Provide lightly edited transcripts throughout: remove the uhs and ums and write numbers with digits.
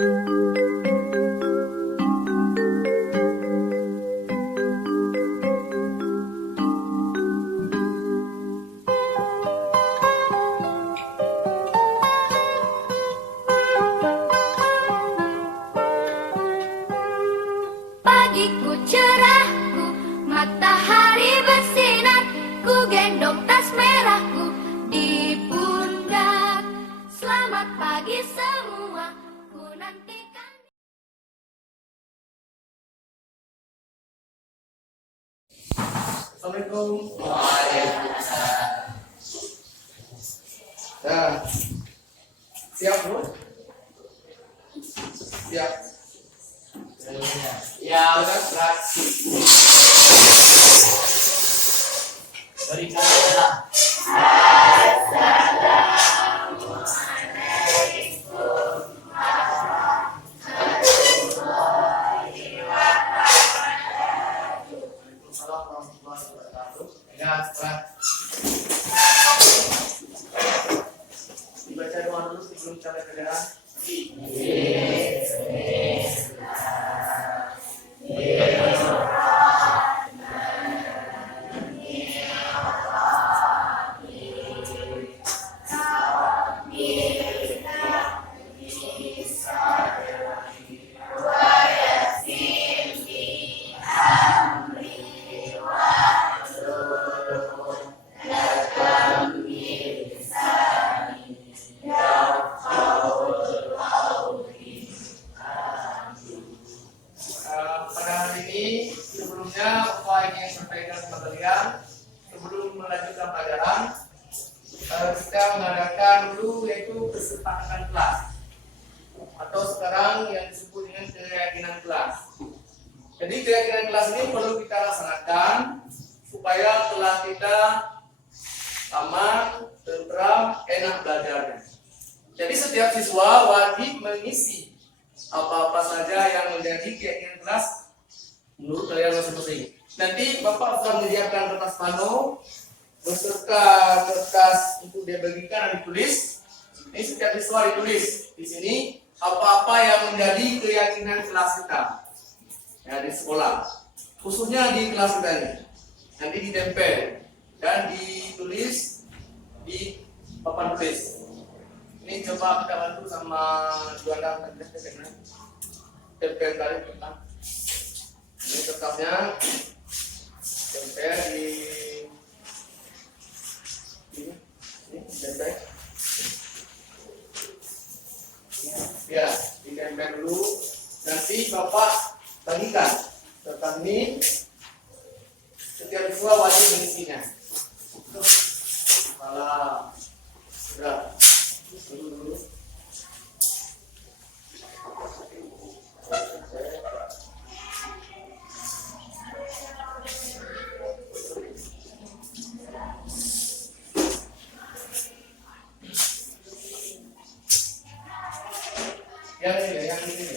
Pagiku cerahku, matahari bersinar, ku gendong tas merahku di pundak. Selamat pagi semua, ku nantikan. Assalamualaikum. Waalaikumsalam. Nah, siap Bu? Siap. Ya, berat. Berikan salam. Waalaikumsalam warahmatullahi wabarakatuh. Ya, berat. Dibaca doa dulu sebelum cara kerjaan. Pada hari ini sebelumnya Bapak ingin sampaikan kepada kalian sebelum melanjutkan pelajaran kita mengadakan dulu yaitu kesepakatan kelas atau sekarang yang disebut dengan keyakinan kelas. Jadi keyakinan kelas ini perlu kita laksanakan supaya kelas kita aman, tentram, enak belajarnya. Jadi setiap siswa wajib mengisi apa-apa saja yang menjadi keyakinan kelas menurut kalian masing-masing. Nanti Bapak akan menyiapkan kertas pano beserta kertas untuk dia bagikan dan ditulis. Ini setiap siswa ditulis di sini apa-apa yang menjadi keyakinan kelas kita ya di sekolah, khususnya di kelas kita ini. Nanti ditempel dan ditulis di papan tulis. Ini coba kita bantu sama Juanda tempel tadi tentang ini kertasnya tempel di ini tempel ya ditempel dulu. Nanti Bapak bagikan kertas ini, setiap siswa wajib mengisinya. Salah sudah dulu. Yang ini.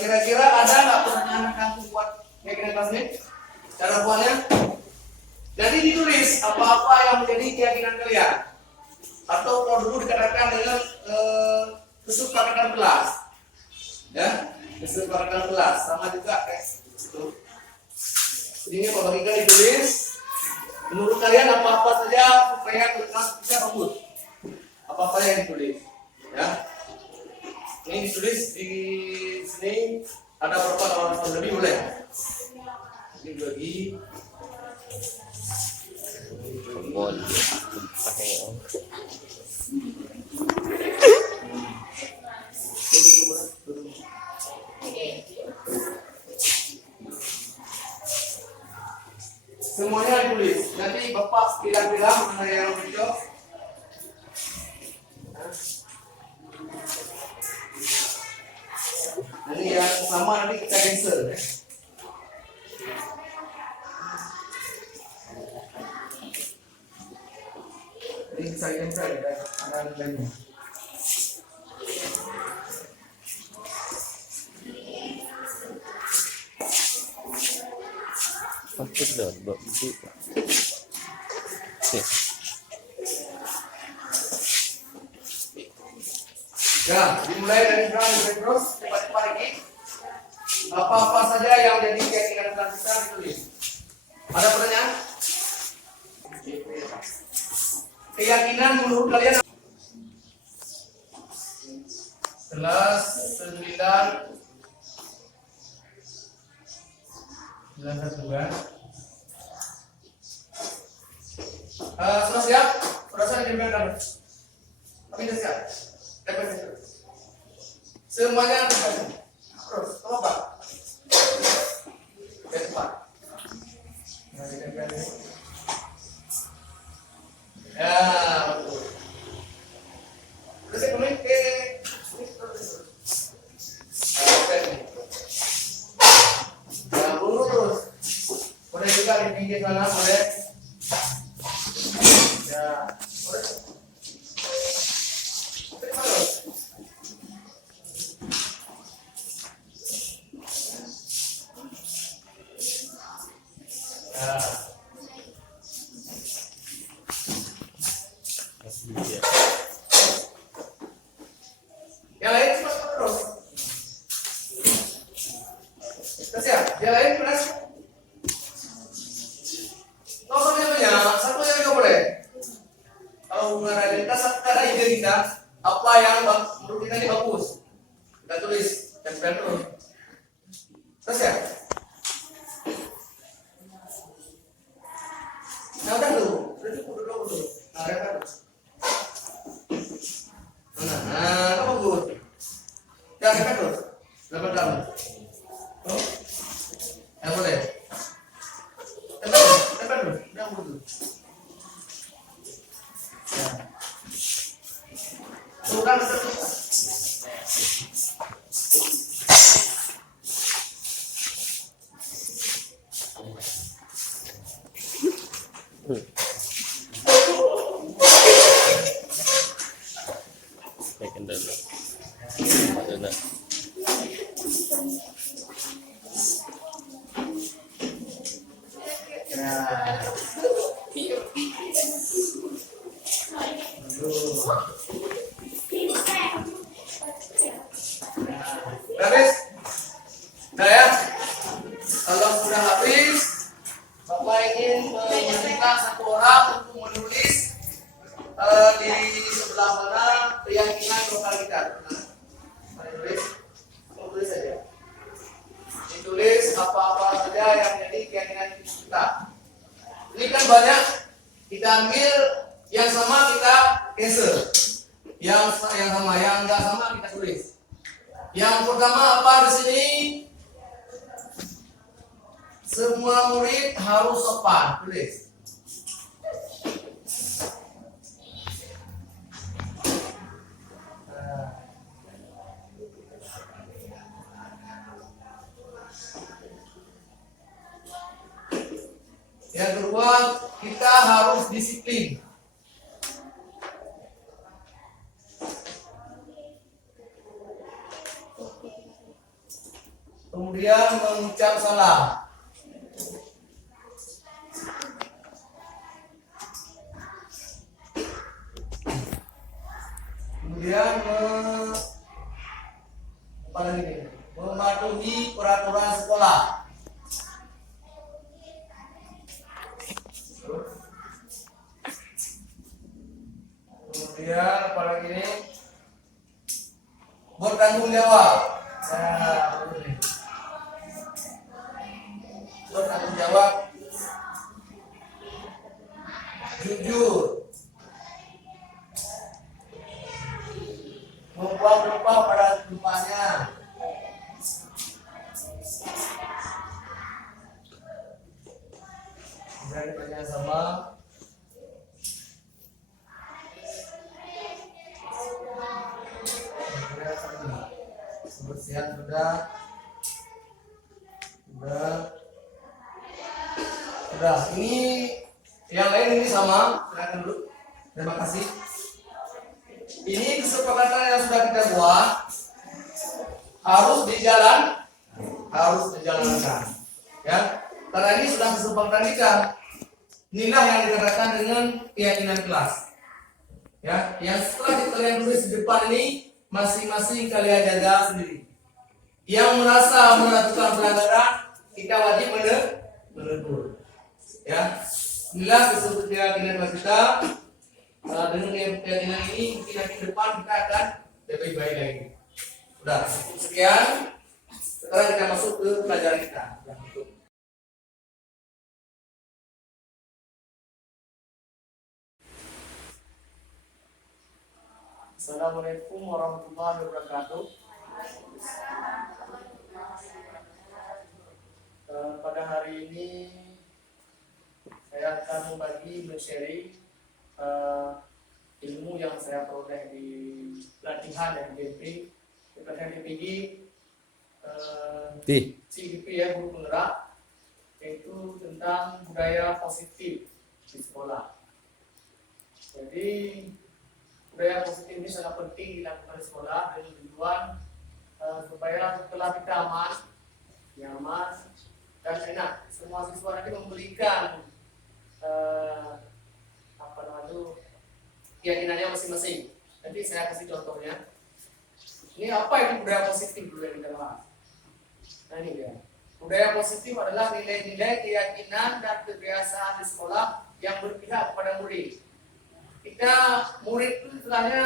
Kira-kira ada nggak pertanyaan kamu buat keyakinan kelas ini? Cara buatnya? Jadi ditulis apa-apa yang menjadi keyakinan kalian, atau kalau dulu dikatakan dengan kesepakatan kelas, ya kesepakatan kelas sama juga kayak itu. Ini kalau kita ditulis, menurut kalian apa-apa saja supaya kelas bisa bagus, apa-apa yang ditulis, ya. Ini ditulis di sini ada berapa tahun lebih boleh. Ini bagi semuanya ditulis. Nanti Bapak bilang-bilang mana yang cocok. Ini yang sama nanti kita cancel. Ini bisa cancel ya, ada nilainya. Sudah, Mbak. Oke. Ya, dimulai dari belakang sampai terus cepat-cepat ini. Apa-apa saja yang jadi keyakinan kita ditulis. Ada pertanyaan? Keyakinan menurut kalian? Kelas 9 kan? Sudah siap? Sudah siap dibiarkan? Kami sudah siap. Semuanya terus, coba. Cepat. Ya, betul. Terus kemudian ke lurus. Boleh juga di pinggir sana, boleh. Ya, boleh. Yang lain cepat terus. Siap. Yang lain kelas. Kalau banyak, satu yang nggak boleh. Kalau mengarah kita, ada ide kita, apa yang menurut kita ini bagus, kita tulis dan terus. Ya. Nah, udah dulu. Udah cukup dulu. Nah, rekan. Nah, bagus. Ya, rekan terus. Dalam. Oh. Ya boleh. Rekan dulu. Udah dulu. Ya. Udah terus. Baik, dulu. Ada. Habis? Nah ya, kalau sudah habis, Bapak ingin meminta satu orang untuk menulis di sebelah mana keyakinan lokal kita. Tulis saja. Ditulis apa-apa saja yang jadi keyakinan kita. Ini kan banyak, kita ambil yang sama kita cancel, yang sama, yang enggak sama kita tulis. Yang pertama apa di sini? Semua murid harus sopan, tulis. Yang kedua, kita harus disiplin. Kemudian mengucap salam. Kemudian mematuhi peraturan sekolah. Kemudian apalagi ini bertanggung jawab. Bertanggung jawab, jujur, membuang rempah pada tempatnya, berani kerja sama, kebersihan sudah. Ini yang lain ini sama, silakan dulu. Terima kasih. Ini kesepakatan yang sudah kita buat harus dijalankan, ya. Karena ini sudah kesepakatan kita. Inilah yang dikatakan dengan keyakinan kelas. Ya, yang setelah kalian tulis di depan ini masing-masing kalian jaga sendiri. Yang merasa melakukan pelanggaran, kita wajib menegur. Ya, inilah keyakinan kita. Dengan keyakinan ini mungkin nanti ke depan kita akan lebih baik lagi. Udah, sekian. Sekarang kita masuk ke pelajaran kita. Assalamualaikum warahmatullahi wabarakatuh. Pada hari ini saya akan membagi men-sharing ilmu yang saya peroleh di pelatihan MGP, pelatihan DPG, CGP ya, guru penggerak, yaitu tentang budaya positif di sekolah. Jadi budaya positif ini sangat penting dilakukan di sekolah dengan tujuan supaya setelah kita aman, nyaman, dan enak, semua siswa nanti memberikan keyakinannya masing-masing. Nanti saya kasih contohnya. Ini apa itu budaya positif dulu yang kita bahas. Nah ini dia. Budaya positif adalah nilai-nilai, keyakinan, dan kebiasaan di sekolah yang berpihak kepada murid. Kita murid itu istilahnya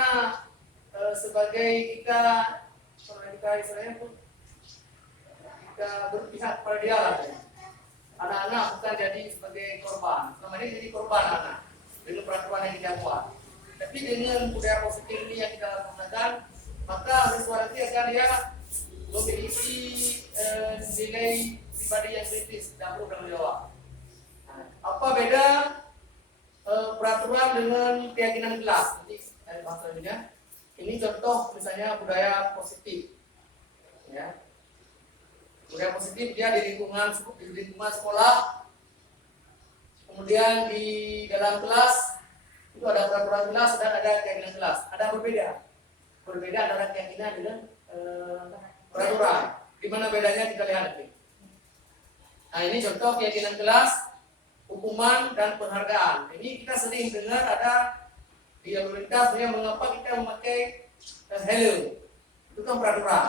sebagai kita istilahnya itu kita berpihak kepada dia lah. Anak-anak bukan jadi sebagai korban. Selama ini jadi korban anak dengan peraturan yang kita buat. Tapi dengan budaya positif ini yang kita lakukan, maka siswa nanti akan dia memiliki nilai pribadi yang kritis dan bertanggung jawab. Nah, apa beda peraturan dengan keyakinan kelas? Nanti saya bahas selanjutnya. Ini contoh misalnya budaya positif. Ya. Budaya positif dia di lingkungan sekolah, kemudian di dalam kelas itu ada peraturan kelas dan ada keyakinan kelas. Ada berbeda antara keyakinan dengan peraturan. Di mana bedanya kita lihat nanti. Nah ini contoh keyakinan kelas, hukuman dan penghargaan. Ini kita sering dengar ada di lalu lintas mengapa kita memakai helm. Itu kan peraturan,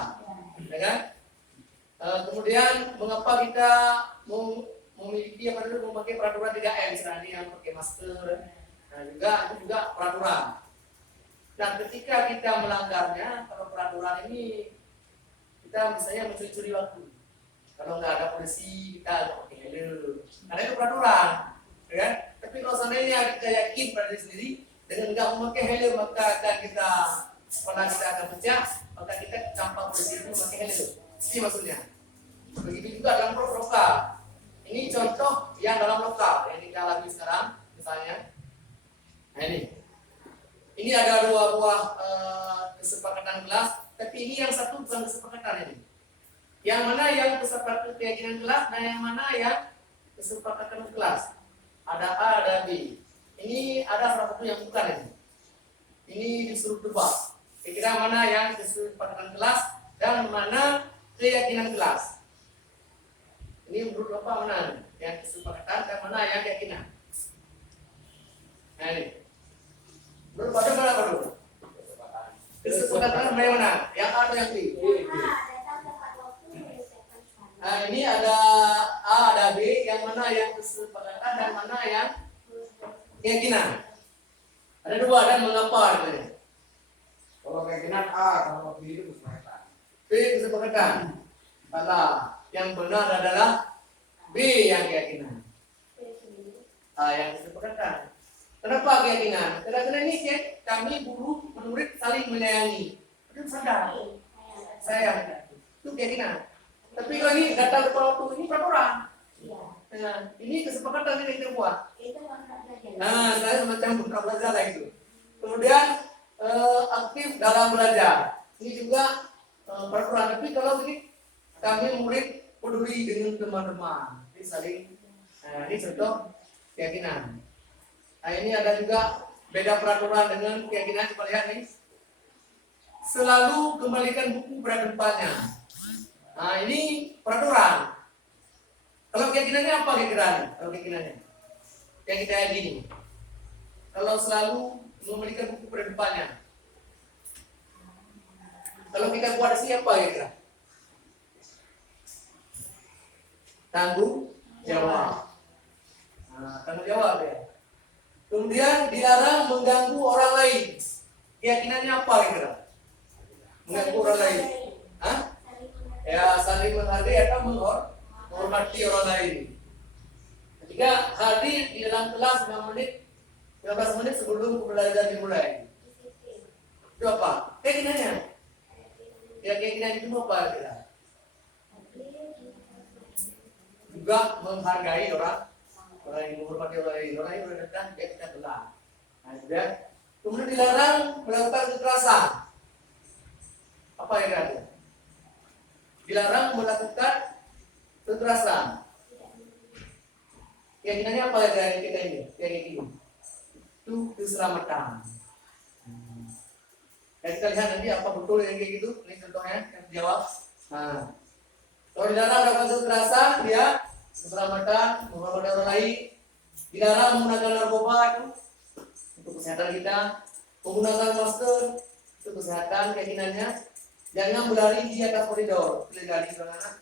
ya kan? Kemudian mengapa kita memiliki memakai peraturan 3M, misalnya yang pakai masker, nah itu juga peraturan. Dan ketika kita melanggarnya, kalau peraturan ini kita misalnya mencuri waktu, kalau nggak ada polisi kita nggak pakai helm, karena itu peraturan, ya kan? Tapi kalau seandainya kita yakin pada diri sendiri dengan nggak memakai helm maka akan kita akan pecah, maka kita campak polisi itu memakai helm. Ini maksudnya. Begitu juga dalam lokal. Ini contoh yang dalam lokal yang kita alami sekarang, misalnya. Nah ini ada dua buah kesepakatan kelas, tapi ini yang satu bukan kesepakatan ini. Yang mana yang kesepakatan keyakinan kelas dan yang mana yang kesepakatan kelas. Ada A, ada B. Ini ada salah satu yang bukan ini. Ini disuruh tebak. Kira-kira mana yang kesepakatan kelas dan mana keyakinan kelas. Ini menurut Bapak mana yang kesepakatan dan mana yang keyakinan? Nah ini. Menurut Bapak mana dulu? Kesepakatan mana? Yang A atau yang B? Nah ini ada A, ada B. Yang mana yang kesepakatan dan mana yang keyakinan? Ada dua dan mengapa namanya? Kalau keyakinan A, kalau B itu kesepakatan. B kesepakatan. Salah. Yang benar adalah B yang keyakinan. Yang kesepakatan. Kenapa keyakinan? Karena ini kami guru murid saling menyayangi. Itu sadar. Sayang. Itu keyakinan. Tapi kalau ini data kepala waktu ini peraturan. Nah, ini kesepakatan yang kita buat. Nah, saya semacam buka belajar lah itu. Kemudian aktif dalam belajar. Ini juga peraturan. Tapi kalau ini kami murid peduli dengan teman-teman. Ini saling. Nah, ini contoh keyakinan. Nah, ini ada juga beda peraturan dengan keyakinan. Coba lihat nih. Selalu kembalikan buku pada tempatnya. Nah, ini peraturan. Kalau keyakinannya apa kira-kira? Kalau keyakinannya yang kita yakini, kalau selalu memberikan buku pada depannya, kalau kita buat di sini apa kira-kira? Tanggung jawab. Nah, tanggung jawab ya. Kemudian dilarang mengganggu orang lain. Keyakinannya apa kira-kira? Mengganggu orang lain. Hah? Ya, saling menghargai atau menghormati orang lain. Ketika hadir di dalam kelas 15 menit sebelum pembelajaran dimulai. Itu apa? Keyakinannya. Ya, keyakinan itu apa kira? Juga menghargai orang yang menghormati orang yang datang dia kita belah. Nah, kemudian dilarang melakukan kekerasan. Apa yang ada? Dilarang melakukan kekerasan. Keyakinannya apa yang kita ini? Yang ini itu keselamatan. Dan kita lihat nanti apa betul yang kayak gitu. Ini contohnya yang jawab. Nah, kalau dilarang melakukan kekerasan, dia keselamatan, menghormati orang lain. Dilarang menggunakan narkoba itu untuk kesehatan kita. Menggunakan masker itu kesehatan, keyakinannya. Jangan berlari di atas koridor, lari di mana?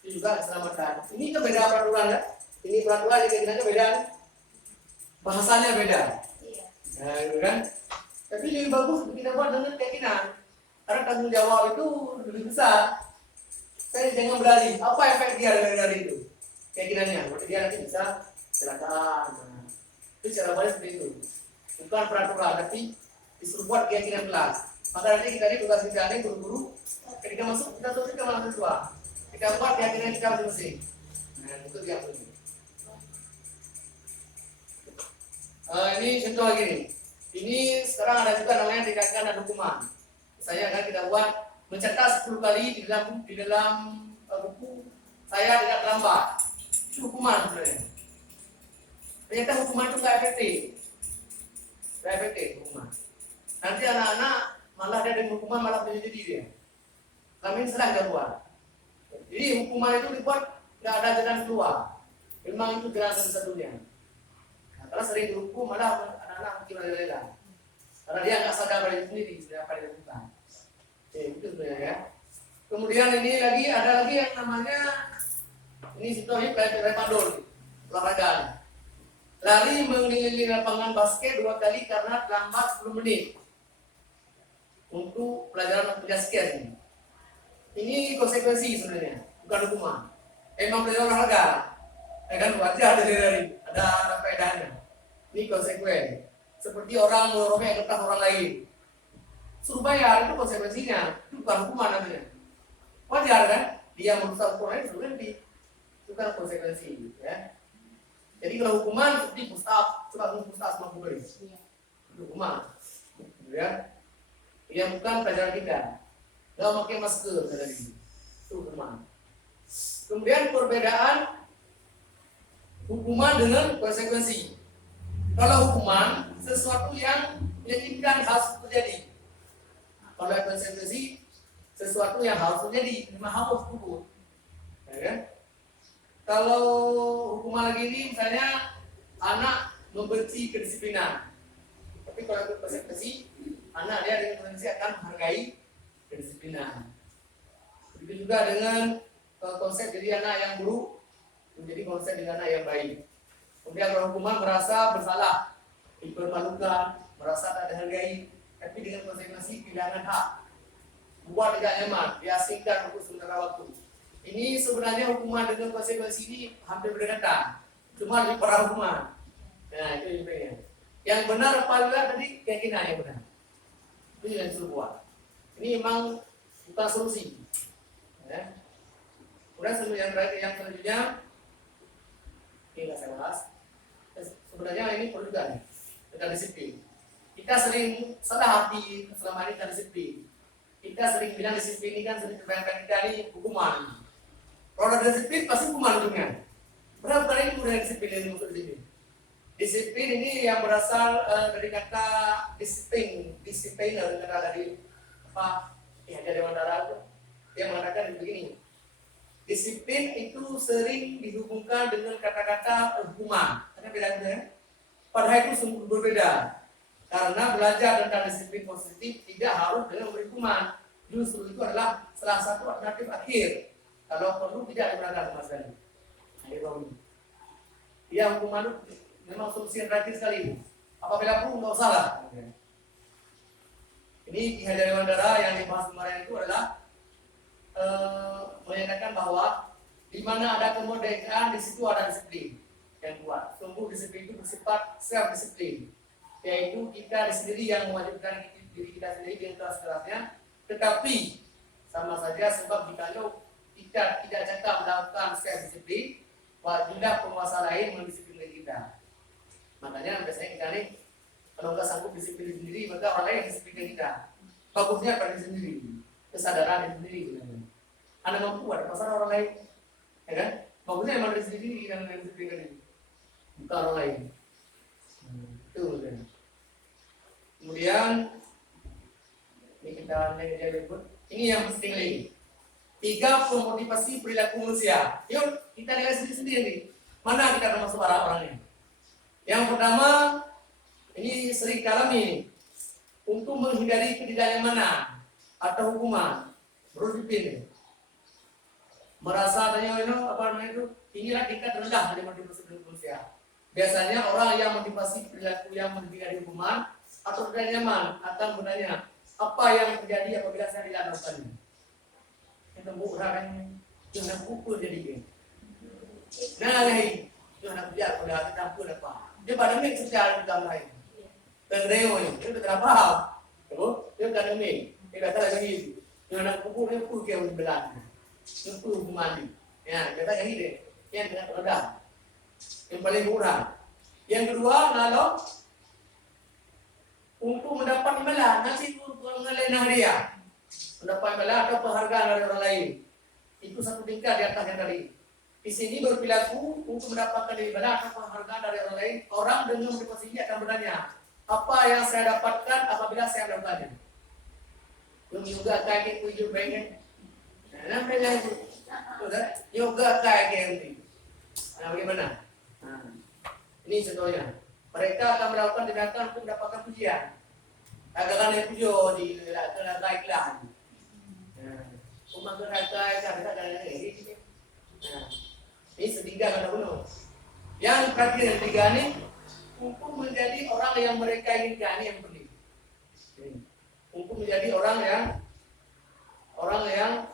Itu juga keselamatan. Ini kan beda peraturan ya. Ini peraturan keyakinannya beda. Bahasanya beda. Nah, gitu kan? Tapi lebih bagus kita buat dengan keyakinan. Karena tanggung jawab itu lebih besar. Saya jangan berlari. Apa efek dia dari lari itu? Keyakinannya, berarti dia nanti bisa kecelakaan. Nah, itu cara balik seperti itu. Bukan peraturan, tapi disuruh buat keyakinan kelas. Maka nanti kita ini tugas kita ini guru-guru. Ketika masuk kita tulis ke mahasiswa. Kita buat keyakinan kita masing-masing. Nah, itu dia ini. Ini contoh lagi nih. Ini sekarang ada juga namanya tindakan dan hukuman. Saya akan kita buat mencetak 10 kali di dalam buku saya tidak terlambat. Itu hukuman sebenarnya. Ternyata hukuman itu nggak efektif. Nggak efektif hukuman. Nanti anak-anak malah ada dengan hukuman malah menjadi dia. Kami serang dia buat. Jadi hukuman itu dibuat nggak ada jalan keluar. Memang itu jalan satu-satunya. Nah, karena sering dihukum malah anak-anak mungkin rela. Karena dia nggak sadar pada diri sendiri sudah apa yang dilakukan. Itu sebenarnya ya. Kemudian ini lagi ada lagi yang namanya ini situasi kayak repadol, olahraga. Lari mengelilingi lapangan basket 2 kali karena terlambat 10 menit untuk pelajaran basket ini. Ini konsekuensi sebenarnya, bukan hukuman. Emang pelajaran olahraga, ya kan wajar ada faedahnya. Ini konsekuensi. Seperti orang merobek kertas orang lain, suruh bayar itu konsekuensinya, itu bukan hukuman namanya. Wajar kan? Dia merusak orang lain suruh ganti. Itu kan konsekuensi, ya. Jadi kalau hukuman seperti Ustaz, coba Ustaz mampu beri. Itu hukuman, ya. Yang bukan pelajaran kita. Nggak pakai masker tadi. Itu hukuman. Kemudian perbedaan hukuman dengan konsekuensi. Kalau hukuman sesuatu yang menyakitkan harus terjadi. Kalau konsekuensi sesuatu yang harus terjadi, memang harus hukum. Ya kan? Kalau hukuman lagi ini misalnya anak membenci kedisiplinan. Tapi kalau itu konsekuensi, anak dia dengan konsekuensi akan menghargai kedisiplinan. Begitu juga dengan konsep jadi anak yang buruk menjadi konsep jadi anak yang baik. Kemudian kalau hukuman merasa bersalah, dipermalukan, merasa tak dihargai, tapi dengan konsekuensi kehilangan hak, buat tidak nyaman, diasingkan untuk sementara waktu. Ini sebenarnya hukuman dengan konsekuensi ini hampir berdekatan, cuma lebih parah hukuman. Nah itu yang penting. Yang benar apabila tadi keyakinan yang benar. Itu yang disuruh buat. Ini memang bukan solusi. Ya. Kemudian yang terakhir yang selanjutnya, ini nggak saya bahas. Sebenarnya ini perlu juga nih, tentang disiplin. Kita sering salah hati selama ini tentang disiplin. Kita sering bilang disiplin ini kan sering terbayangkan kita ini hukuman. Kalau ada disiplin pasti hukuman ujungnya. Berapa kali kemudian disiplin ini untuk disiplin? Disiplin ini yang berasal dari kata disipliner, kata dari apa? Ya ada Dewan Darat yang mengatakan begini. Disiplin itu sering dihubungkan dengan kata-kata hukuman. Ada bedanya ya? Padahal itu sungguh berbeda. Karena belajar tentang disiplin positif tidak harus dengan memberi hukuman. Justru itu adalah salah satu alternatif akhir. Kalau perlu tidak digunakan sama sekali. Ya, hukuman itu memang solusi yang terakhir sekali. Apabila perlu nggak usah lah. Ini Ki Hajar Dewantara yang dibahas kemarin itu adalah menyatakan bahwa di mana ada kemerdekaan di situ ada disiplin yang kuat. Sungguh disiplin itu bersifat self disiplin, yaitu kita sendiri yang mewajibkan diri kita sendiri dengan keras-kerasnya. Tetapi sama saja sebab jikalau kita tidak cakap melakukan self disiplin, wajiblah penguasa lain mendisiplin kita. Makanya biasanya kita nih kalau nggak sanggup disiplin sendiri, maka orang lain disiplin kita. Bagusnya pada diri sendiri, kesadaran diri sendiri. Anda mampu ada pasar orang lain, ya kan? Bagusnya emang diri sendiri yang disiplin ini, bukan orang lain. Itu kan. Kemudian ini kita lihat berikut. Ini yang penting lagi. 3 pemotivasi perilaku manusia. Yuk kita lihat sendiri. Mana kita termasuk orang-orangnya? Yang pertama, ini sering dialami untuk menghindari ketidaknyamanan atau hukuman, berdisiplin. Merasa tanya itu inilah tingkat rendah dari motivasi perilaku manusia. Biasanya orang yang motivasi perilaku yang menghindari hukuman atau tidak nyaman akan bertanya, apa yang terjadi apabila saya tidak melakukannya? Yang tembuk orang yang nak pukul jadi nah lagi yang nak biar pada kita pun apa? Dia pada mik secara dalam lain. Pengreo ini, dia tak apa. Dia kan ini, dia kata lagi, yang nak pukul dia pukul ke orang belah. Dia pukul mandi. Ya, kata yang ini, yang tidak rendah, yang paling murah. Yang kedua, kalau untuk mendapat imbalan, nanti mengenai hadiah, mendapat imbalan atau penghargaan dari orang lain, itu satu tingkat di atas yang tadi. Di sini berperilaku untuk mendapatkan imbalan atau penghargaan dari orang lain, orang dengan motivasi ini akan bertanya, apa yang saya dapatkan apabila saya melakukannya? Yung yoga kaki ku yung pengen. Nah, namanya itu. Yoga kaki ini. Nah, bagaimana? Nah, ini contohnya. Mereka akan melakukan tindakan untuk mendapatkan pujian. Agak-agak yang pujo di iklan. Nah, umat berharga kadang-kadang ini. Nah, ini setiga kata benar. Yang terakhir yang ketiga ini untuk menjadi orang yang mereka inginkan, yang penting. Untuk menjadi orang yang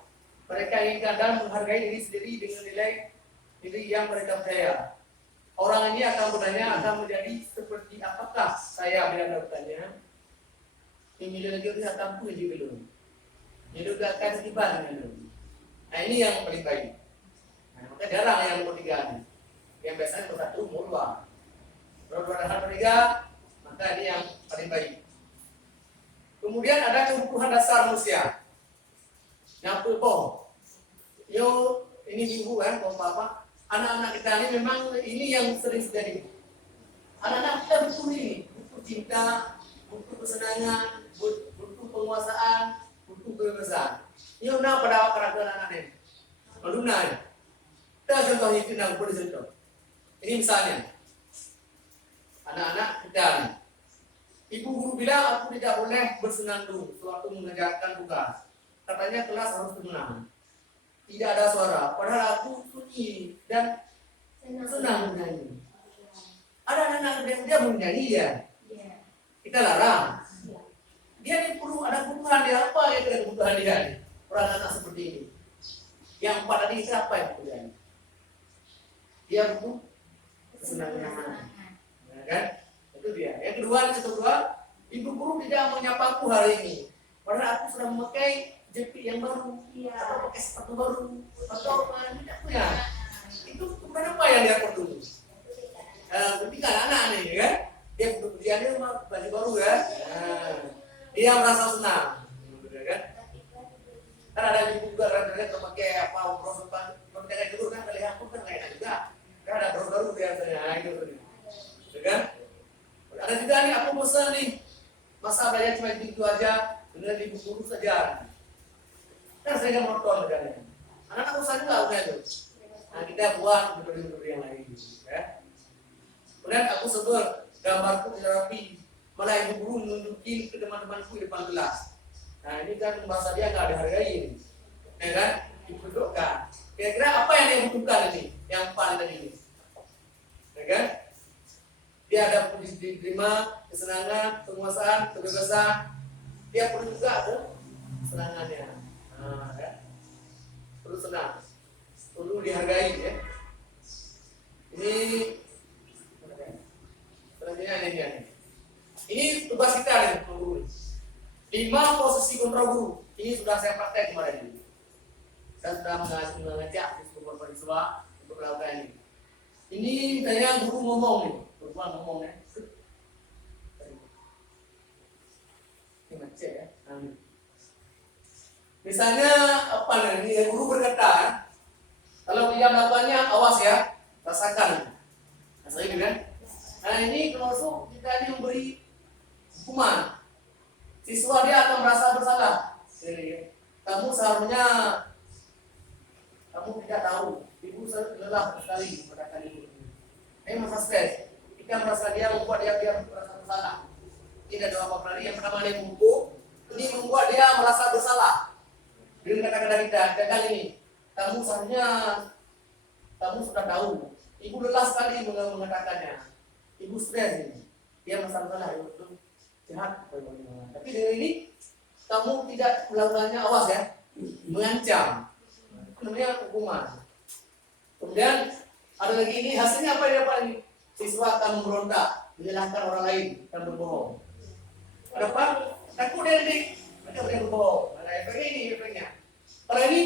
mereka inginkan dan menghargai diri sendiri dengan nilai diri yang mereka percaya. Orang ini akan bertanya, akan menjadi seperti apakah saya bila melakukannya? Ini lagi kita tampu lagi belum. Ini juga akan tiba dengan belum. Nah ini yang paling baik. Nah, maka jarang yang nomor 3 ini. Yang biasanya nomor 1, nomor 2. Kalau ada ketiga, maka ini yang paling baik. Kemudian ada kebutuhan dasar manusia. Yang pulpo. Yo, ini ibu kan, bapak. Anak-anak kita ini memang ini yang sering terjadi. Anak-anak kita butuh ini, butuh cinta, butuh kesenangan, butuh penguasaan, butuh kebebasan. Ini udah pada karakter anak-anak ini. Maluna ya. Kita contoh itu yang boleh contoh. Ini misalnya. Anak-anak kita nih. Ibu guru bilang aku tidak boleh bersenandung sewaktu mengerjakan tugas. Katanya kelas harus tenang. Tidak ada suara. Padahal aku sunyi dan senang menyanyi. Ada anak-anak dia menyanyi ya. Kita larang. Dia ini perlu ada kebutuhan dia apa ya kira kebutuhan dia nih. Orang anak seperti ini. Yang pada diri siapa yang kemudian? Dia butuh kesenangan. Kan? Itu dia. Yang kedua, ibu guru tidak menyapaku hari ini. Padahal aku sudah memakai jepit yang baru, atau pakai sepatu baru, atau tidak punya. Itu kenapa yang dia perlu? Ketika anak nih, kan? Dia butuh pujian dia sama baju baru ya. Dia merasa senang, kan? Kan ada ibu juga kan pakai apa prosotan, pakai dulu kan kali aku kan kayak juga. Kan ada bros baru biasanya, itu. Kan? Ada juga nih aku bosan nih masa belajar cuma itu aja dengan ibu guru saja kan saya monoton kan Anak-anak usaha juga udah tuh. Nah kita buat metode-metode yang lain, ya. Kemudian aku sebut gambarku tidak rapi, malah ibu guru nunjukin ke teman-temanku di depan kelas. Nah ini kan bahasa dia nggak dihargai, ya kan? Diprodukkan. Kira-kira apa yang dia butuhkan ini? Yang paling tadi ini, ya kan? Dia ada diterima, kesenangan, penguasaan, kebebasan. Dia perlu juga ada kesenangannya. Nah, ya. Perlu senang, perlu dihargai, ya. Ini selanjutnya ini. Ini tugas kita nih, guru. 5 posisi kontrol guru. Ini sudah saya praktek kemarin ini. Saya sudah mengajak beberapa siswa untuk melakukan ini. Ini saya guru ngomong nih, perempuan ngomong ya. Ini macet ya. Misalnya apa nih? Guru berkata, kalau dia melakukannya awas ya, rasakan. Nah, ini kan. Nah ini termasuk kita ini memberi hukuman. Siswa dia akan merasa bersalah. Jadi, kamu seharusnya kamu tidak tahu. Ibu lelah sekali mengatakan ibu. Ini masa stres. Kita merasa dia membuat dia merasa bersalah. Tidak ada apa-apa lagi. Yang pertama dia menghukum. Ini membuat dia merasa bersalah. Dengan kata-kata kita, kata ini, kamu seharusnya kamu sudah tahu. Ibu lelah sekali mengatakannya. Ibu stres ini. Dia merasa bersalah. Itu jahat. Tapi dengan ini kamu tidak melakukannya, awas ya. Mengancam. Namanya hukuman. Kemudian ada lagi ini hasilnya apa yang dapat ini? Siswa akan memberontak, menyalahkan orang lain dan berbohong. Ada apa? Takut dia ini, mereka berbohong. Ada efeknya ini efeknya. Kalau ini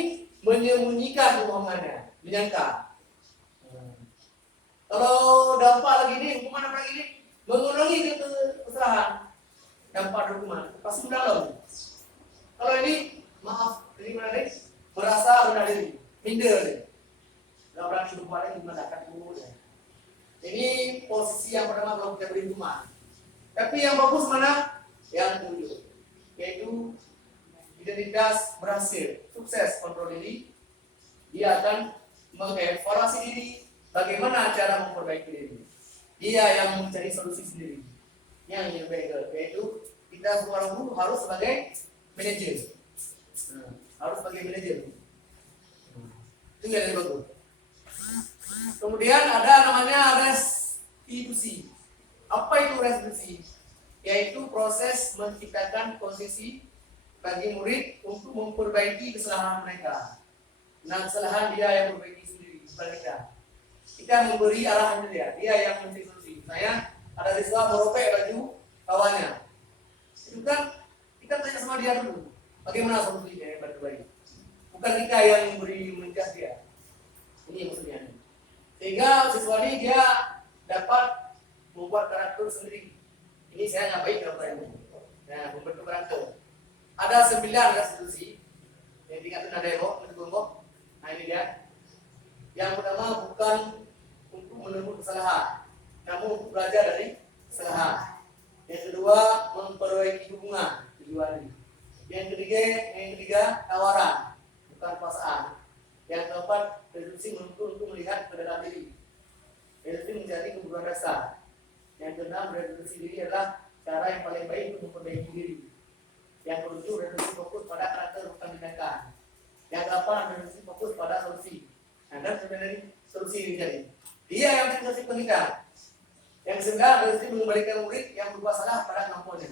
menyembunyikan kebohongannya, menyangka. Kalau dampak lagi ini, hukuman apa lagi ini? Mengulangi kesalahan. Dampak hukuman pasti mendalam. Kalau ini maaf, ini mana nih? Merasa rendah diri, minder deh. Gak berani berbuat lagi mengatakan dulu deh. Ini posisi yang pertama kalau kita beri hukuman. Tapi yang bagus mana? Yang kedua, yaitu identitas berhasil, sukses kontrol diri. Dia akan mengevaluasi diri, bagaimana cara memperbaiki diri. Dia yang mencari solusi sendiri. Yang lebih baik yaitu kita seorang guru harus sebagai manajer. Harus sebagai manajer. Itu yang lebih bagus. Kemudian ada namanya restitusi. Apa itu restitusi? Yaitu proses menciptakan posisi bagi murid untuk memperbaiki kesalahan mereka. Nah, kesalahan dia yang memperbaiki sendiri, bukan kita. Kita memberi arahan dia yang mencari solusi. Saya ada siswa meropek baju kawannya. Itu kan kita tanya sama dia dulu, bagaimana solusinya yang baik. Bukan kita yang memberi mencas dia. Ini maksudnya. Sehingga siswa ini dia dapat membuat karakter sendiri. Ini saya nyampaikan kepada ibu. Nah, membentuk karakter. Ada 9 restitusi yang tingkatan ada kelompok. Nah ini dia. Yang pertama bukan untuk menembus kesalahan, namun untuk belajar dari kesalahan. Yang kedua memperbaiki hubungan tujuan. Yang ketiga tawaran, bukan paksaan. Yang keempat restitusi untuk melihat ke dalam diri. Restitusi menjadi kebutuhan dasar. Yang keenam restitusi diri adalah cara yang paling baik untuk memperbaiki diri. Yang ketujuh restitusi fokus pada karakter bukan tindakan. Yang delapan restitusi fokus pada solusi. Nah, dan sebenarnya solusi ini jadi. Dia yang restitusi pendidikan. Yang sembilan restitusi mengembalikan murid yang berbuat salah pada kemampuannya.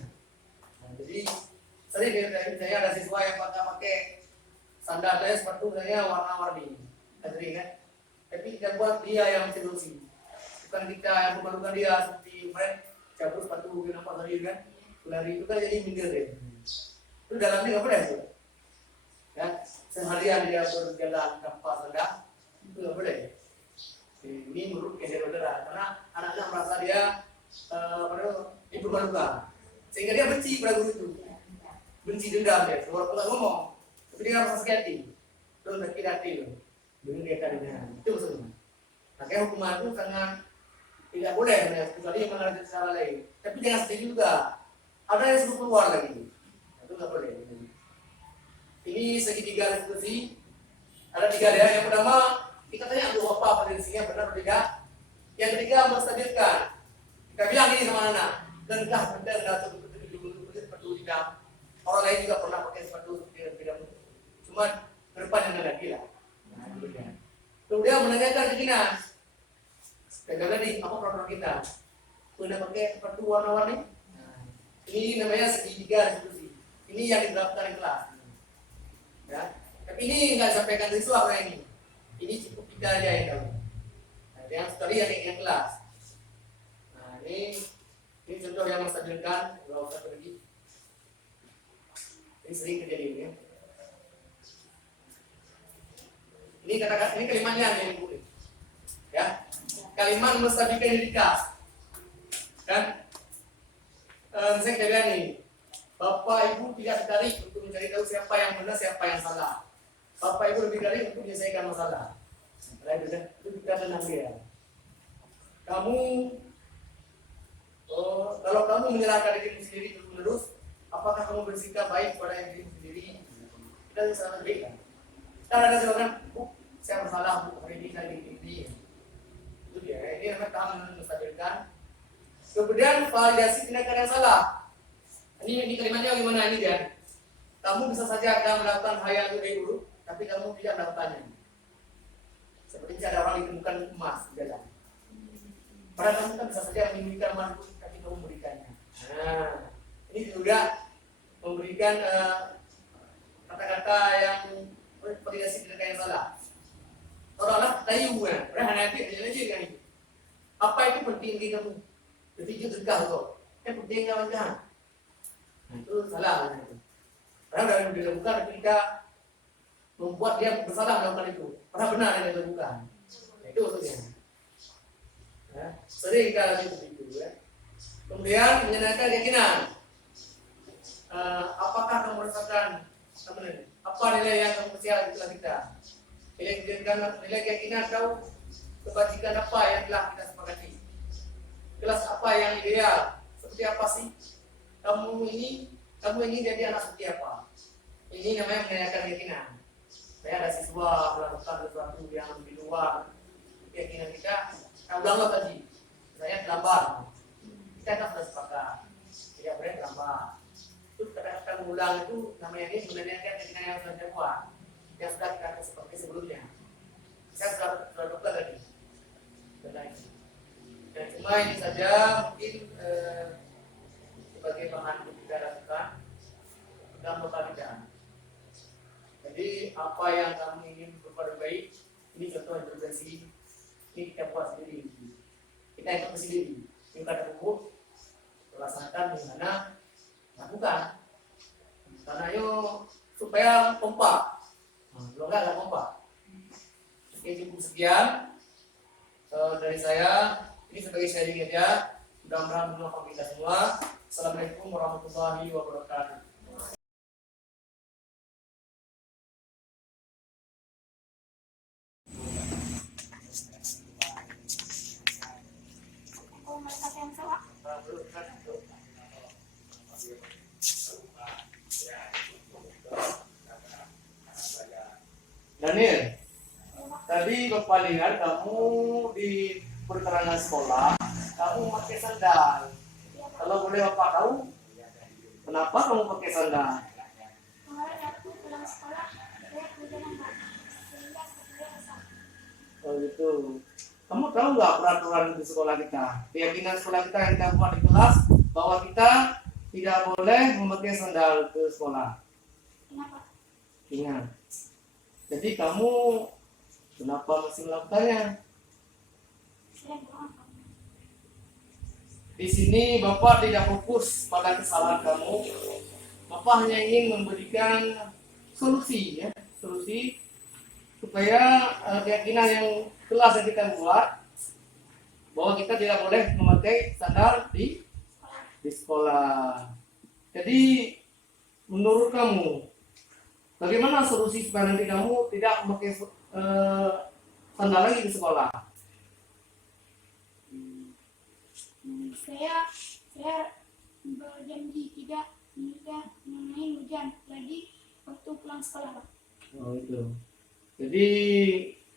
Nah, jadi sering dari saya ada siswa yang pakai sandal saya sepatu saya warna-warni, tadi kan. Tapi kita buat dia yang solusi. Bukan kita yang memperlukan dia seperti kemarin cabut sepatu kenapa tadi kan. Lari itu kan jadi minder deh. Itu dalamnya nggak boleh tuh. Ya, seharian dia berjalan tanpa sedang itu nggak boleh. Ini menurut kesadaran karena anak-anak merasa dia dipermalukan, sehingga dia benci pada guru itu, benci dendam dia. Keluar ngomong, tapi dia harus sakit hati, terus sakit hati dengan dia tadinya. Itu maksudnya. Makanya hukuman itu sangat tidak boleh, kecuali mengalami secara lain. Tapi jangan sedih juga. Ada yang suruh keluar lagi, itu nggak boleh. Ini segitiga restitusi. Ada 3 ya. Yang pertama kita tanya dulu apa potensinya benar atau tidak. Yang ketiga menstabilkan. Kita bilang ini sama anak, rendah sepatu tidak. Orang lain juga pernah pakai sepatu tidak. Cuma ke depan yang ada gila. Kemudian menanyakan ke Gina. Gagal nih, apa program kita? Udah pakai sepatu warna-warni? Ini namanya segitiga diskusi. Ini yang diterapkan di kelas. Ya. Tapi ini nggak disampaikan siswa kayak ini. Ini cukup kita aja yang tahu. Nah, yang sekali yang kelas. Nah, ini contoh yang menstabilkan. Kalau usah pergi. Ini sering kejadian ya. Ini kata-kata ini kalimatnya yang boleh. Ya. Kalimat menstabilkan identitas. Dan saya katakan nih, Bapak Ibu tidak tertarik untuk mencari tahu siapa yang benar, siapa yang salah. Bapak Ibu lebih tertarik untuk menyelesaikan masalah. Itu kita tenang dia. Kamu, kalau kamu menyalahkan dirimu sendiri terus, apakah kamu bersikap baik kepada dirimu sendiri? Kita bisa berikan. Kan ada seorang, saya bersalah bu, hari ini saya ini. Itu dia. Ini namanya tahan menstabilkan. Kemudian validasi tindakan yang salah. Ini kalimatnya bagaimana ini dia? Kamu bisa saja akan melakukan hal yang lebih buruk, tapi kamu tidak melakukannya. Seperti ada orang ditemukan emas di dalam. Padahal kamu kan bisa saja menginginkan emas itu, tapi kamu memberikannya. Nah, ini juga memberikan kata-kata yang validasi tindakan yang salah. Orang-orang tayu kan, berhati aja kan itu. Apa itu penting di kamu? Berpikir tegak kok. Penting kawan jangan. Nah, itu salah itu. Karena dalam dilakukan ketika membuat dia bersalah melakukan itu. Karena benar yang dilakukan. Nah, itu maksudnya. Ya, sering kali begitu ya. Kemudian menyenangkan keyakinan. Apakah kamu merasakan apa nilai yang kamu percaya di kelas kita? Nilai keyakinan kau kebajikan apa yang telah kita sepakati? Kelas apa yang ideal? Seperti apa sih? Kamu ini jadi anak seperti apa? Ini namanya menanyakan keyakinan. Saya ada siswa melakukan sesuatu yang di luar keyakinan kita. Kita ulang tadi. Saya terlambat. Kita kan sudah sepakat. Tidak boleh terlambat. Itu kata-kata ulang itu namanya ini menanyakan keyakinan yang sudah kita buat. Yang sudah kita seperti sebelumnya. Saya sudah lupa tadi. Dan cuma ini saja mungkin sebagai bahan untuk kita lakukan dalam perbandingan. Jadi apa yang kamu ingin berbuat baik, ini contoh intervensi ini kita buat sendiri. Kita ikut sendiri. Kita cukup melaksanakan di mana lakukan. Karena yuk supaya kompak. Kalau nggak kompak. Oke, cukup sekian dari saya. Ini sebagai sharing aja. Mudah-mudahan bermanfaat kita semua. Assalamualaikum warahmatullahi wabarakatuh. Daniel, tadi Bapak lihat kamu di perkerangan sekolah, kamu pakai sandal. Kalau boleh Bapak tahu, kenapa kamu pakai sandal? Kemarin aku pulang sekolah, saya hujan Pak, sehingga saya basah. Oh gitu. Kamu tahu nggak peraturan di sekolah kita? Keyakinan sekolah kita yang kita buat di kelas bahwa kita tidak boleh memakai sandal ke sekolah. Kenapa? Ingat. Jadi kamu kenapa masih melakukannya? Saya bohong. Di sini Bapak tidak fokus pada kesalahan kamu. Bapak hanya ingin memberikan solusi, ya, solusi supaya keyakinan yang kelas yang kita buat bahwa kita tidak boleh memakai sandal di sekolah. Jadi menurut kamu bagaimana solusi supaya nanti kamu tidak memakai sandal lagi di sekolah? Saya berjanji tidak mengenai hujan lagi waktu pulang sekolah Pak. Oh itu. Jadi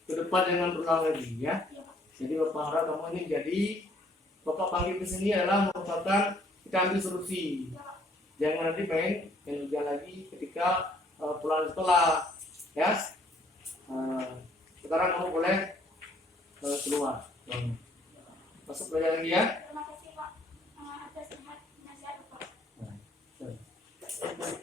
ke depan jangan berulang lagi ya. Iya, Pak. Jadi Bapak harap kamu ini jadi Bapak panggil ke sini adalah merupakan kita ambil solusi. Iya, Pak. Jangan nanti main hujan lagi ketika pulang sekolah ya. Sekarang kamu boleh keluar. Masuk belajar lagi ya. Terima kasih Pak atas nasihat Bapak. Nah,